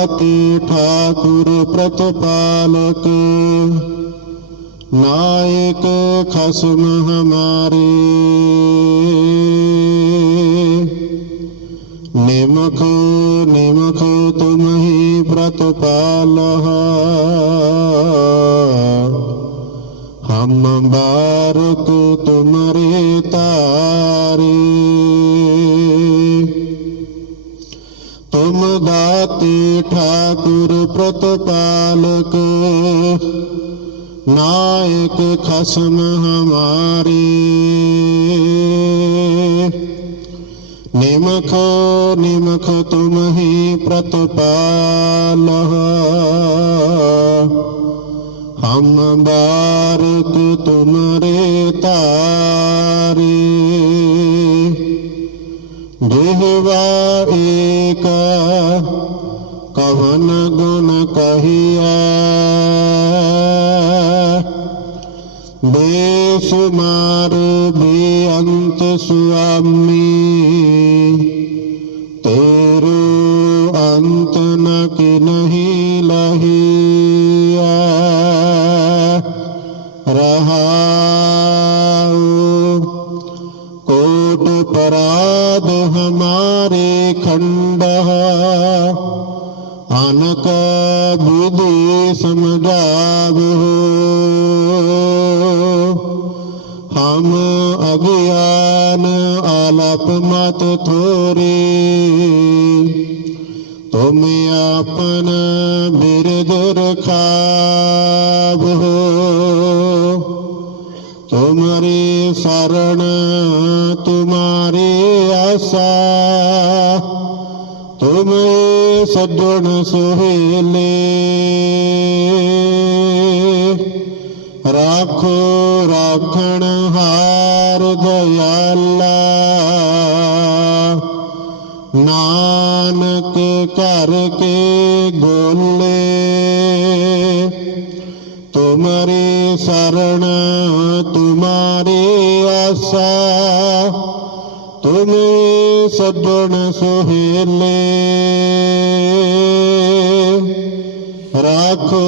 भांति ठाकुर प्रतपालक। नायक खसम हमारे। निमख निमख तुम ही प्रतपाल हम बारक तुमरे तारे। पालक नायक खसम हमारे। निमख निमख तुम ही प्रतपाल हम बारक तुमरे तारी। कहिए बेसुमार बेअंत स्वामी। तेरो अंत न कि नहीं लहिया। रहा कोट पराध हमारे खंडहा। अनक विधि समझाव हम अज्ञान आलप मत थोरे। तुम अपन बिरद खाव हो। तुम्हारी शरण, तुम्हारी आशा। ਤੁਮ ਸਦਨ ਸੁਹੇਲੇ, ਰਾਖੋ ਰਾਖਣ ਹਾਰ ਦਇਆਲਾ ਨਾਨਕ ਕਰ ਕੇ ਗੋਲੇ ਤੁਮਰੇ ਸਰਣ ਤੁਮਾਰੇ ਆਸਾ। ਤੁਮੇ ਸੱਜਣ ਸੁਹੇਲੇ। ਰਾਖੋ,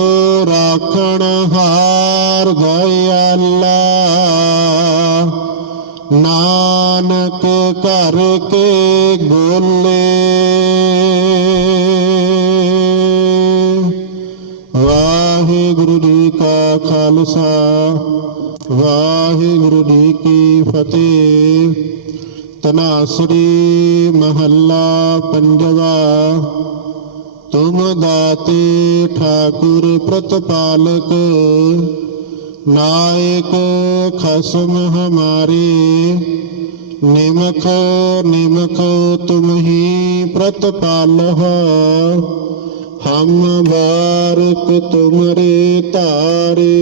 ਰਾਖਣ ਹਾਰ ਗਏ ਅੱਲਾ ਨਾਨਕ ਕਰ ਕੇ ਗੋਲੇ ਵਾਹਿਗੁਰੂ ਜੀ ਕਾ ਖਾਲਸਾ, ਵਾਹਿਗੁਰੂ ਜੀ ਕੀ ਫਤਿਹ। ਤਨਾਸਰੀ ਮਹੱਲਾ ਪੰਜਵਾ। ਤੁਮ ਦਾਤੇ ਠਾਕੁਰ ਪ੍ਰਤਪਾਲਕ, ਨਾਇਕ ਖਸਮ ਹਮਾਰੇ। ਨਿਮਖ ਨਿਮਖ ਤੁਮ ਹੀ ਪ੍ਰਤਪਾਲਹ। ਹਮ ਬਾਰਕ ਤੁਮਰੇ ਧਾਰੇ।